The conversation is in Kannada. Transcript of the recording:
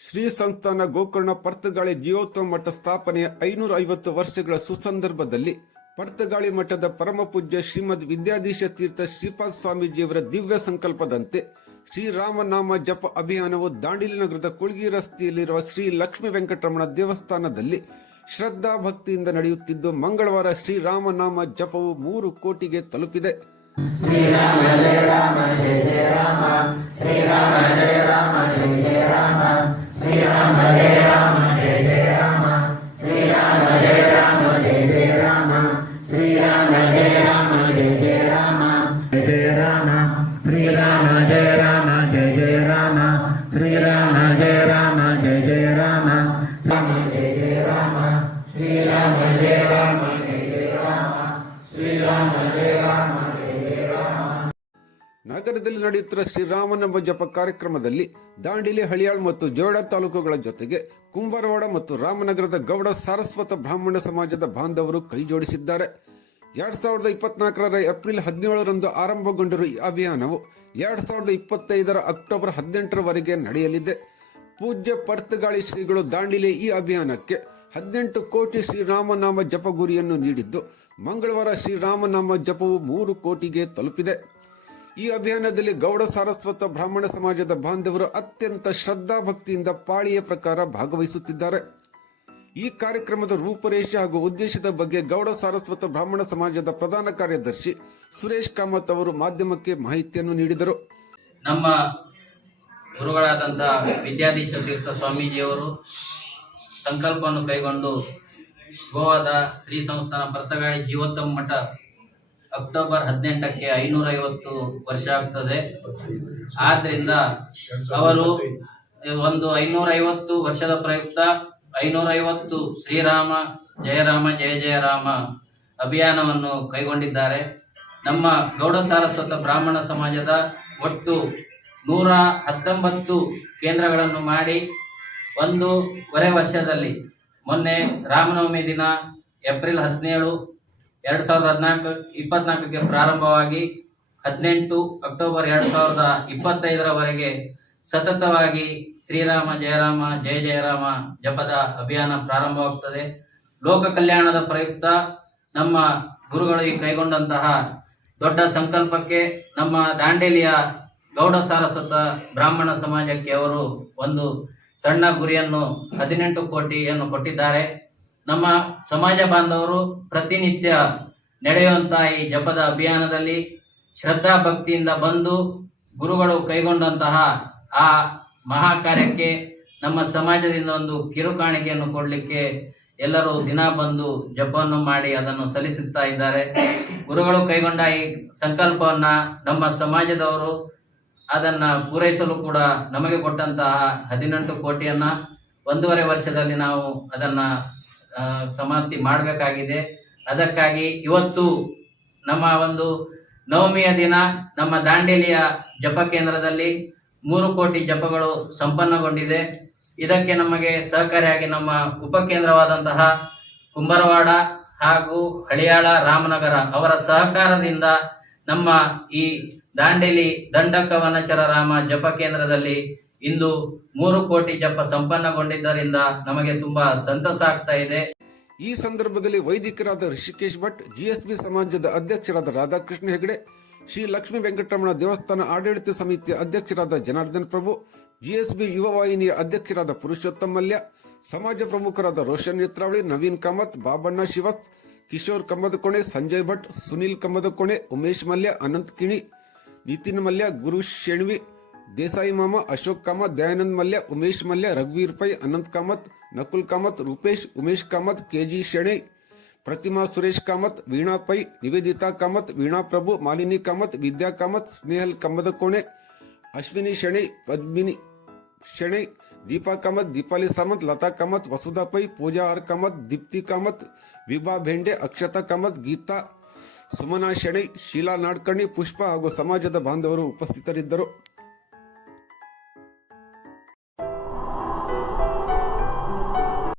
ಶ್ರೀ ಸಂಸ್ಥಾನ ಗೋಕರ್ಣ ಪರ್ತಗಾಳಿ ಜಿಯೋತ್ವ ಮಠ ಸ್ಥಾಪನೆಯ ಐನೂರ ಐವತ್ತು ವರ್ಷಗಳ ಸುಸಂದರ್ಭದಲ್ಲಿ ಪರ್ತಗಾಳಿ ಮಠದ ಪರಮ ಪೂಜ್ಯ ಶ್ರೀಮದ್ ವಿದ್ಯಾಧೀಶ ತೀರ್ಥ ಶ್ರೀಪಾದ ಸ್ವಾಮೀಜಿಯವರ ದಿವ್ಯ ಸಂಕಲ್ಪದಂತೆ ಶ್ರೀರಾಮನಾಮ ಜಪ ಅಭಿಯಾನವು ದಾಂಡಿಲಿ ನಗರದ ಕುಳ್ಗಿ ರಸ್ತೆಯಲ್ಲಿರುವ ಶ್ರೀ ಲಕ್ಷ್ಮೀ ವೆಂಕಟರಮಣ ದೇವಸ್ಥಾನದಲ್ಲಿ ಶ್ರದ್ಧಾ ಭಕ್ತಿಯಿಂದ ನಡೆಯುತ್ತಿದ್ದು ಮಂಗಳವಾರ ಶ್ರೀರಾಮನಾಮ ಜಪವು ಮೂರು ಕೋಟಿಗೆ ತಲುಪಿದೆ. जय राम जय जय राम राम जय जय राम श्रीराम जय राम जय जय राम श्रीराम जय राम जय जय राम ನಗರದಲ್ಲಿ ನಡೆಯುತ್ತಿರುವ ಶ್ರೀರಾಮನಾಮ ಜಪ ಕಾರ್ಯಕ್ರಮದಲ್ಲಿ ದಾಂಡೇಲಿ ಹಳಿಯಾಳ್ ಮತ್ತು ಜೋಡ ತಾಲೂಕುಗಳ ಜೊತೆಗೆ ಕುಂಬಾರವಾಡ ಮತ್ತು ರಾಮನಗರದ ಗೌಡ ಸಾರಸ್ವತ ಬ್ರಾಹ್ಮಣ ಸಮಾಜದ ಬಾಂಧವರು ಕೈಜೋಡಿಸಿದ್ದಾರೆ ಎರಡ್ ಸಾವಿರದ ಇಪ್ಪತ್ನಾಲ್ಕರ ಏಪ್ರಿಲ್ ಹದಿನೇಳರಂದು ಆರಂಭಗೊಂಡಿರುವ ಈ ಅಭಿಯಾನವು ಎರಡ್ ಸಾವಿರದ ಇಪ್ಪತ್ತೈದರ ಅಕ್ಟೋಬರ್ ಹದಿನೆಂಟರವರೆಗೆ ನಡೆಯಲಿದೆ. ಪೂಜ್ಯ ಪರ್ತಗಾಳಿ ಶ್ರೀಗಳು ದಾಂಡಿಲೆ ಈ ಅಭಿಯಾನಕ್ಕೆ ಹದಿನೆಂಟು ಕೋಟಿ ಶ್ರೀರಾಮನಾಮ ಜಪ ಗುರಿಯನ್ನು ನೀಡಿದ್ದು, ಮಂಗಳವಾರ ಶ್ರೀರಾಮನಾಮ ಜಪವು ಮೂರು ಕೋಟಿಗೆ ತಲುಪಿದೆ. ಈ ಅಭಿಯಾನದಲ್ಲಿ ಗೌಡ ಸಾರಸ್ವತ ಬ್ರಾಹ್ಮಣ ಸಮಾಜದ ಬಾಂಧವರು ಅತ್ಯಂತ ಶ್ರದ್ಧಾ ಭಕ್ತಿಯಿಂದ ಪಾಳಿಯ ಪ್ರಕಾರ ಭಾಗವಹಿಸುತ್ತಿದ್ದಾರೆ. ಈ ಕಾರ್ಯಕ್ರಮದ ರೂಪರೇಷೆ ಹಾಗೂ ಉದ್ದೇಶದ ಬಗ್ಗೆ ಗೌಡ ಸಾರಸ್ವತ ಬ್ರಾಹ್ಮಣ ಸಮಾಜದ ಪ್ರಧಾನ ಕಾರ್ಯದರ್ಶಿ ಸುರೇಶ್ ಕಾಮತ್ ಅವರು ಮಾಧ್ಯಮಕ್ಕೆ ಮಾಹಿತಿಯನ್ನು ನೀಡಿದರು. ನಮ್ಮ ಗುರುಗಳಾದಂತಹ ವಿದ್ಯಾಧೀಶ ತೀರ್ಥ ಸ್ವಾಮೀಜಿಯವರು ಸಂಕಲ್ಪವನ್ನು ಕೈಗೊಂಡು ಗೋವಾದ ಶ್ರೀ ಸಂಸ್ಥಾನ ಪರ್ತಗಾಳಿ ಜೀವೋತ್ತಮ ಮಠ ಅಕ್ಟೋಬರ್ ಹದಿನೆಂಟಕ್ಕೆ ಐನೂರೈವತ್ತು ವರ್ಷ ಆಗ್ತದೆ. ಆದ್ದರಿಂದ ಅವರು ಒಂದು ಐನೂರೈವತ್ತು ವರ್ಷದ ಪ್ರಯುಕ್ತ ಐನೂರೈವತ್ತು ಶ್ರೀರಾಮ, ಜಯರಾಮ, ಜಯ ಜಯ ರಾಮ ಅಭಿಯಾನವನ್ನು ಕೈಗೊಂಡಿದ್ದಾರೆ. ನಮ್ಮ ಗೌಡ ಸಾರಸ್ವತ ಬ್ರಾಹ್ಮಣ ಸಮಾಜದ ಒಟ್ಟು ನೂರ ಹತ್ತೊಂಬತ್ತು ಕೇಂದ್ರಗಳನ್ನು ಮಾಡಿ ಒಂದೂವರೆ ವರ್ಷದಲ್ಲಿ ಮೊನ್ನೆ ರಾಮನವಮಿ ದಿನ ಏಪ್ರಿಲ್ ಹದಿನೇಳು, ಎರಡು ಸಾವಿರದ ಹದಿನಾಲ್ಕು, ಇಪ್ಪತ್ನಾಲ್ಕಕ್ಕೆ ಪ್ರಾರಂಭವಾಗಿ ಹದಿನೆಂಟು ಅಕ್ಟೋಬರ್ ಎರಡು ಸಾವಿರದ ಇಪ್ಪತ್ತೈದರವರೆಗೆ ಸತತವಾಗಿ ಶ್ರೀರಾಮ, ಜಯರಾಮ, ಜಯ ಜಯರಾಮ ಜಪದ ಅಭಿಯಾನ ಪ್ರಾರಂಭವಾಗುತ್ತದೆ ಲೋಕ ಕಲ್ಯಾಣದ ಪ್ರಯುಕ್ತ ನಮ್ಮ ಗುರುಗಳು ಈ ಕೈಗೊಂಡಂತಹ ದೊಡ್ಡ ಸಂಕಲ್ಪಕ್ಕೆ ನಮ್ಮ ದಾಂಡೇಲಿಯ ಗೌಡ ಸಾರಸ್ವತ ಬ್ರಾಹ್ಮಣ ಸಮಾಜಕ್ಕೆ ಅವರು ಒಂದು ಸಣ್ಣ ಗುರಿಯನ್ನು ಹದಿನೆಂಟು ಕೋಟಿಯನ್ನು ಕೊಟ್ಟಿದ್ದಾರೆ. ನಮ್ಮ ಸಮಾಜ ಬಾಂಧವರು ಪ್ರತಿನಿತ್ಯ ನಡೆಯುವಂತಹ ಈ ಜಪದ ಅಭಿಯಾನದಲ್ಲಿ ಶ್ರದ್ಧಾ ಭಕ್ತಿಯಿಂದ ಬಂದು ಗುರುಗಳು ಕೈಗೊಂಡಂತಹ ಆ ಮಹಾ ಕಾರ್ಯಕ್ಕೆ ನಮ್ಮ ಸಮಾಜದಿಂದ ಒಂದು ಕಿರುಕಾಣಿಕೆಯನ್ನು ಕೊಡಲಿಕ್ಕೆ ಎಲ್ಲರೂ ದಿನ ಬಂದು ಜಪವನ್ನು ಮಾಡಿ ಅದನ್ನು ಸಲ್ಲಿಸುತ್ತಾ ಇದ್ದಾರೆ. ಗುರುಗಳು ಕೈಗೊಂಡ ಈ ಸಂಕಲ್ಪವನ್ನ ನಮ್ಮ ಸಮಾಜದವರು ಅದನ್ನ ಪೂರೈಸಲು ಕೂಡ ನಮಗೆ ಕೊಟ್ಟಂತಹ ಹದಿನೆಂಟು ಕೋಟಿಯನ್ನ ಒಂದೂವರೆ ವರ್ಷದಲ್ಲಿ ನಾವು ಅದನ್ನ ಸಮಾಪ್ತಿ ಮಾಡಬೇಕಾಗಿದೆ. ಅದಕ್ಕಾಗಿ ಇವತ್ತು ನಮ್ಮ ಒಂದು ನವಮಿಯ ದಿನ ನಮ್ಮ ದಾಂಡೇಲಿಯ ಜಪ ಕೇಂದ್ರದಲ್ಲಿ ಮೂರು ಕೋಟಿ ಜಪಗಳು ಸಂಪನ್ನಗೊಂಡಿದೆ. ಇದಕ್ಕೆ ನಮಗೆ ಸಹಕಾರಿಯಾಗಿ ನಮ್ಮ ಉಪಕೇಂದ್ರವಾದಂತಹ ಕುಂಬರವಾಡ ಹಾಗೂ ಹಳಿಯಾಳ ರಾಮನಗರ ಅವರ ಸಹಕಾರದಿಂದ ನಮ್ಮ ಈ ದಾಂಡೇಲಿ ದಂಡಕ ವನಚರ ರಾಮ ಜಪ ಕೇಂದ್ರದಲ್ಲಿ ಇಂದು ಮೂರು ಕೋಟಿ ಜಪ ಸಂಪನ್ನಗೊಂಡಿದ್ದರಿಂದ ನಮಗೆ ತುಂಬಾ ಸಂತಸ ಆಗ್ತಾ ಇದೆ. ಈ ಸಂದರ್ಭದಲ್ಲಿ ವೈದಿಕರಾದ ಋಷಿಕೇಶ್ ಭಟ್, ಜಿಎಸ್ಬಿ ಸಮಾಜದ ಅಧ್ಯಕ್ಷರಾದ ರಾಧಾಕೃಷ್ಣ ಹೆಗಡೆ ಶ್ರೀ ಲಕ್ಷ್ಮಿ ವೆಂಕಟರಮಣ ದೇವಸ್ಥಾನ ಆಡಳಿತ ಸಮಿತಿ ಅಧ್ಯಕ್ಷರಾದ ಜನಾರ್ದನ್ ಪ್ರಭು, ಜಿಎಸ್ಬಿ ಯುವ ವಾಹಿನಿಯ ಅಧ್ಯಕ್ಷರಾದ ಪುರುಷೋತ್ತಮ ಮಲ್ಯ, ಸಮಾಜ ಪ್ರಮುಖರಾದ ರೋಷನ್ ನೇತ್ರಾವಳಿ, ನವೀನ್ ಕಾಮತ್, ಬಾಬಣ್ಣ ಶಿವಸ್, ಕಿಶೋರ್ ಕಮ್ಮದಕೋಣೆ ಸಂಜಯ್ ಭಟ್, ಸುನಿಲ್ ಕಮ್ಮದಕೋಣೆ ಉಮೇಶ್ ಮಲ್ಯ, ಅನಂತ್ ಕಿಣಿ, ನಿತಿನ್ ಮಲ್ಯ, ಗುರು ಶೆಣ್ವಿ, ದೇಸಾಯಿ ಮಾಮ, Ashok Kamath Dayanand Mallya, Umesh Mallya, ರಘುವೀರ್ Pai, Anant Kamath, Nakul Kamath, Rupesh, Umesh Kamath K G Shenoy Pratima Suresh Kamath, Veena Pai, Nivedita Kamath, Veena Prabhu, Malini Kamath, Vidya Kamath, Snehal Kammadakone Ashwini Shenoy, Padmini Shenoy, Deepa Kamath, Deepali Samant, Latha Kamath, Vasudha Pai, Pooja R Kamath, Deepti Kamath, Vibha Bhende, Akshata Kamath, Geetha, Sumana Shenoy, Sheela Nadkarni, Pushpa ಹಾಗೂ ಸಮಾಜದ ಬಾಂಧವರು ಉಪಸ್ಥಿತರಿದ್ದರು.